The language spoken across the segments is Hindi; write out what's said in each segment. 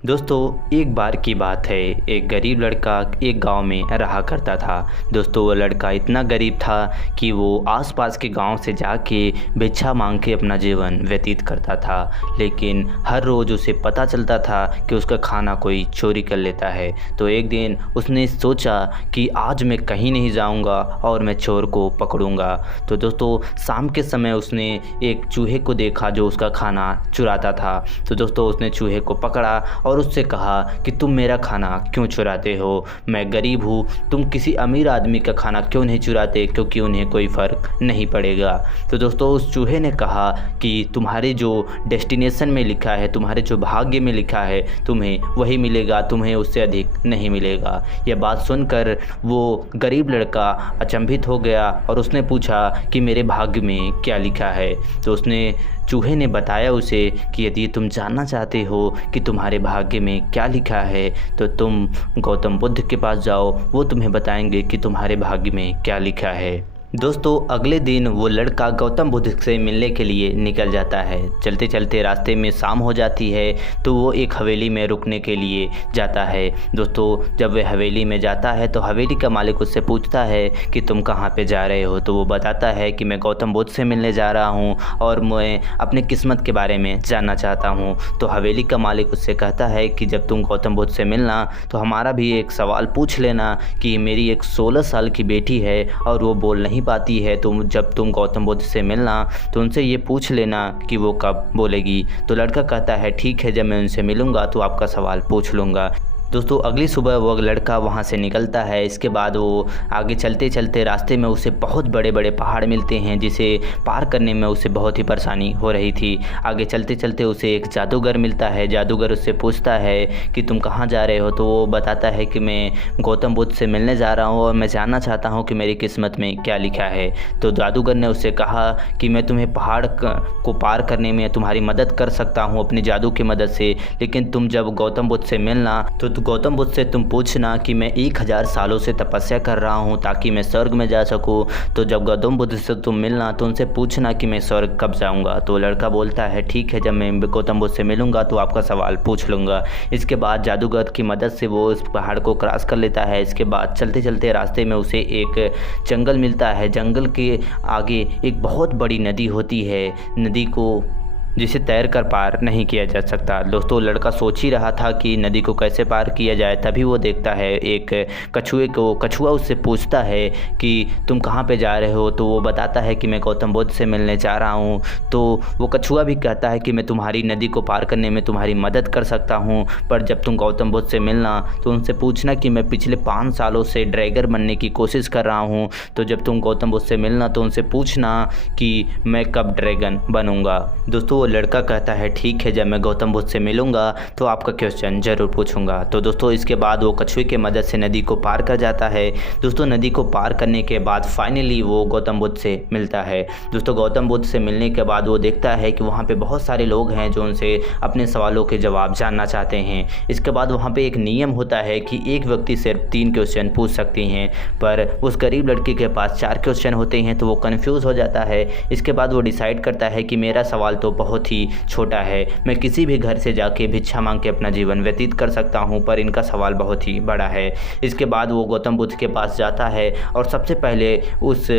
दोस्तों एक बार की बात है। एक गरीब लड़का एक गांव में रहा करता था। दोस्तों वो लड़का इतना गरीब था कि वो आसपास के गांव से जाके भिक्षा मांग के अपना जीवन व्यतीत करता था। लेकिन हर रोज़ उसे पता चलता था कि उसका खाना कोई चोरी कर लेता है। तो एक दिन उसने सोचा कि आज मैं कहीं नहीं जाऊंगा और मैं चोर को पकड़ूंगा। तो दोस्तों शाम के समय उसने एक चूहे को देखा जो उसका खाना चुराता था। तो दोस्तों उसने चूहे को पकड़ा और उससे कहा कि तुम मेरा खाना क्यों चुराते हो, मैं गरीब हूँ, तुम किसी अमीर आदमी का खाना क्यों नहीं चुराते, क्योंकि उन्हें कोई फ़र्क नहीं पड़ेगा। तो दोस्तों उस चूहे ने कहा कि तुम्हारे जो डेस्टिनेशन में लिखा है, तुम्हारे जो भाग्य में लिखा है, तुम्हें वही मिलेगा, तुम्हें उससे अधिक नहीं मिलेगा। यह बात सुनकर वो गरीब लड़का अचंभित हो गया और उसने पूछा कि मेरे भाग्य में क्या लिखा है। तो उसने चूहे ने बताया उसे कि यदि तुम जानना चाहते हो कि तुम्हारे भाग्य में क्या लिखा है तो तुम गौतम बुद्ध के पास जाओ, वो तुम्हें बताएंगे कि तुम्हारे भाग्य में क्या लिखा है। दोस्तों अगले दिन वो लड़का गौतम बुद्ध से मिलने के लिए निकल जाता है। चलते चलते रास्ते में शाम हो जाती है तो वो एक हवेली में रुकने के लिए जाता है। दोस्तों जब वह हवेली में जाता है तो हवेली का मालिक उससे पूछता है कि तुम कहाँ पे जा रहे हो। तो वो बताता है कि मैं गौतम बुद्ध से मिलने जा रहा हूँ और मैं अपने किस्मत के बारे में जानना चाहता हूँ। तो हवेली का मालिक उससे कहता है कि जब तुम गौतम बुद्ध से मिलना तो हमारा भी एक सवाल पूछ लेना कि मेरी एक 16 साल की बेटी है और वो बोल नहीं पाती है, तो जब तुम गौतम बुद्ध से मिलना तो उनसे ये पूछ लेना कि वो कब बोलेगी। तो लड़का कहता है ठीक है, जब मैं उनसे मिलूंगा तो आपका सवाल पूछ लूँगा। दोस्तों अगली सुबह वो लड़का वहाँ से निकलता है। इसके बाद वो आगे चलते चलते रास्ते में उसे बहुत बड़े बड़े पहाड़ मिलते हैं जिसे पार करने में उसे बहुत ही परेशानी हो रही थी। आगे चलते चलते उसे एक जादूगर मिलता है। जादूगर उससे पूछता है कि तुम कहाँ जा रहे हो। तो वो बताता है कि मैं गौतम बुद्ध से मिलने जा रहा हूँ और मैं जानना चाहता हूँ कि मेरी किस्मत में क्या लिखा है। तो जादूगर ने उससे कहा कि मैं तुम्हें पहाड़ को पार करने में तुम्हारी मदद कर सकता हूँ अपनी जादू की मदद से, लेकिन तुम जब गौतम बुद्ध से मिलना तो गौतम बुद्ध से तुम पूछना कि मैं 1000 सालों से तपस्या कर रहा हूँ ताकि मैं स्वर्ग में जा सकूँ। तो जब गौतम बुद्ध से तुम मिलना तो उनसे पूछना कि मैं स्वर्ग कब जाऊँगा। तो लड़का बोलता है ठीक है, जब मैं गौतम बुद्ध से मिलूँगा तो आपका सवाल पूछ लूँगा। इसके बाद जादूगर की मदद से वो उस पहाड़ को क्रॉस कर लेता है। इसके बाद चलते चलते रास्ते में उसे एक जंगल मिलता है। जंगल के आगे एक बहुत बड़ी नदी होती है, नदी को जिसे तैर कर पार नहीं किया जा सकता। दोस्तों लड़का सोच ही रहा था कि नदी को कैसे पार किया जाए, तभी वो देखता है एक कछुए को। कछुआ उससे पूछता है कि तुम कहाँ पे जा रहे हो। तो वो बताता है कि मैं गौतम बुद्ध से मिलने जा रहा हूँ। तो वो कछुआ भी कहता है कि मैं तुम्हारी नदी को पार करने में तुम्हारी मदद कर सकता हूँ, पर जब तुम गौतम बुद्ध से मिलना तो उनसे पूछना कि मैं पिछले 5 सालों से ड्रैगन बनने की कोशिश कर रहा हूँ। तो जब तुम गौतम बुद्ध से मिलना तो उनसे पूछना कि मैं कब ड्रैगन बनूँगा। दोस्तों लड़का कहता है ठीक है, जब मैं गौतम बुद्ध से मिलूंगा तो आपका क्वेश्चन ज़रूर पूछूंगा। तो दोस्तों इसके बाद वो कछुए की मदद से नदी को पार कर जाता है। दोस्तों नदी को पार करने के बाद फाइनली वो गौतम बुद्ध से मिलता है। दोस्तों गौतम बुद्ध से मिलने के बाद वो देखता है कि वहाँ पे बहुत सारे लोग हैं जो उनसे अपने सवालों के जवाब जानना चाहते हैं। इसके बाद वहाँ पे एक नियम होता है कि एक व्यक्ति सिर्फ 3 क्वेश्चन पूछ सकते हैं, पर उस गरीब लड़के के पास 4 क्वेश्चन होते हैं तो वो कन्फ्यूज़ हो जाता है। इसके बाद वो डिसाइड करता है कि मेरा सवाल तो बहुत ही छोटा है, मैं किसी भी घर से जाके भिक्षा मांग के अपना जीवन व्यतीत कर सकता हूं, पर इनका सवाल बहुत ही बड़ा है। इसके बाद वो गौतम बुद्ध के पास जाता है और सबसे पहले उस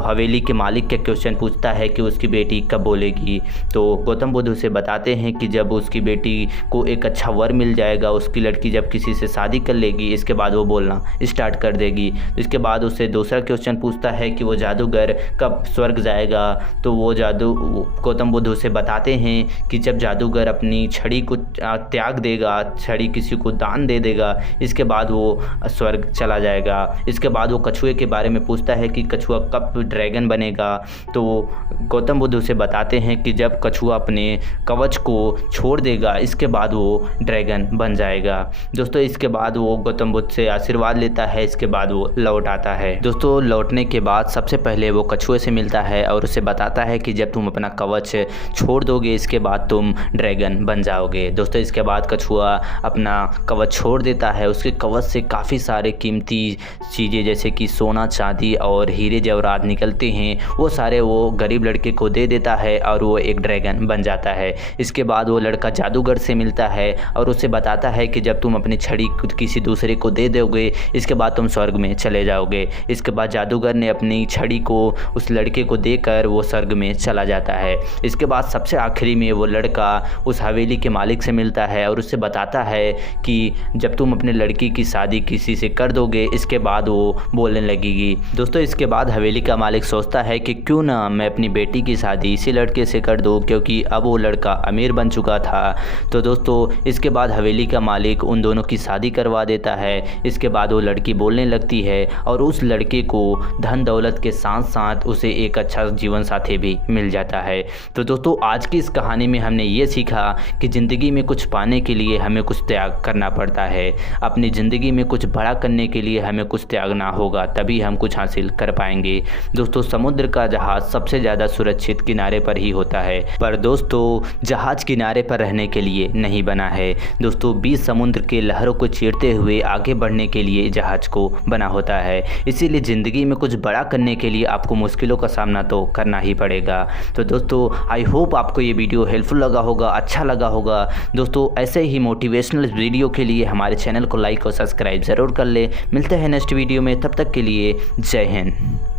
हवेली के मालिक के क्वेश्चन पूछता है कि उसकी बेटी कब बोलेगी। तो गौतम बुद्ध उसे बताते हैं कि जब उसकी बेटी को एक अच्छा वर मिल जाएगा, उसकी लड़की जब किसी से शादी कर लेगी, इसके बाद वो बोलना स्टार्ट कर देगी। इसके बाद उससे दूसरा क्वेश्चन पूछता है कि वो जादूगर कब स्वर्ग जाएगा। तो वो गौतम बुद्ध उसे बताते हैं कि जब जादूगर अपनी छड़ी को त्याग देगा, छड़ी किसी को दान दे देगा, इसके बाद वो स्वर्ग चला जाएगा। इसके बाद वो कछुए के बारे में पूछता है कि कछुआ कब ड्रैगन बनेगा। तो गौतम बुद्ध उसे बताते हैं कि जब कछुआ अपने कवच को छोड़ देगा, इसके बाद वो ड्रैगन बन जाएगा। दोस्तों इसके बाद वो गौतम बुद्ध से आशीर्वाद लेता है। इसके बाद वो लौट आता है। दोस्तों लौटने के बाद सबसे पहले वो कछुए से मिलता है और उसे बताता है कि जब तुम अपना कवच छोड़ छोड़ दोगे इसके बाद तुम ड्रैगन बन जाओगे। दोस्तों इसके बाद कछुआ अपना कवच छोड़ देता है। उसके कवच से काफ़ी सारे कीमती चीज़ें जैसे कि सोना चांदी और हीरे जवाहरात निकलते हैं, वो सारे वो गरीब लड़के को दे देता है और वो एक ड्रैगन बन जाता है। इसके बाद वो लड़का जादूगर से मिलता है और उसे बताता है कि जब तुम अपनी छड़ी किसी दूसरे को दे दोगे इसके बाद तुम स्वर्ग में चले जाओगे। इसके बाद जादूगर ने अपनी छड़ी को उस लड़के को देकर वो स्वर्ग में चला जाता है। इसके बाद सबसे आखिरी में वो लड़का उस हवेली के मालिक से मिलता है और उससे बताता है कि जब तुम अपने लड़की की शादी किसी से कर दोगे इसके बाद वो बोलने लगेगी। दोस्तों इसके बाद हवेली का मालिक सोचता है कि क्यों ना मैं अपनी बेटी की शादी इसी लड़के से कर दूँ, क्योंकि अब वो लड़का अमीर बन चुका था। तो दोस्तों इसके बाद हवेली का मालिक उन दोनों की शादी करवा देता है। इसके बाद वो लड़की बोलने लगती है और उस लड़के को धन दौलत के साथ साथ उसे एक अच्छा जीवन साथी भी मिल जाता है। तो दोस्तों आज की इस कहानी में हमने ये सीखा कि ज़िंदगी में कुछ पाने के लिए हमें कुछ त्याग करना पड़ता है। अपनी ज़िंदगी में कुछ बड़ा करने के लिए हमें कुछ त्यागना होगा, तभी हम कुछ हासिल कर पाएंगे। दोस्तों समुद्र का जहाज़ सबसे ज़्यादा सुरक्षित किनारे पर ही होता है, पर दोस्तों जहाज़ किनारे पर रहने के लिए नहीं बना है। दोस्तों बीच समुद्र के लहरों को चीरते हुए आगे बढ़ने के लिए जहाज़ को बना होता है। इसीलिए ज़िंदगी में कुछ बड़ा करने के लिए आपको मुश्किलों का सामना तो करना ही पड़ेगा। तो दोस्तों आई होप आपको ये वीडियो हेल्पफुल लगा होगा, अच्छा लगा होगा। दोस्तों ऐसे ही मोटिवेशनल वीडियो के लिए हमारे चैनल को लाइक और सब्सक्राइब ज़रूर कर ले। मिलते हैं नेक्स्ट वीडियो में, तब तक के लिए जय हिंद।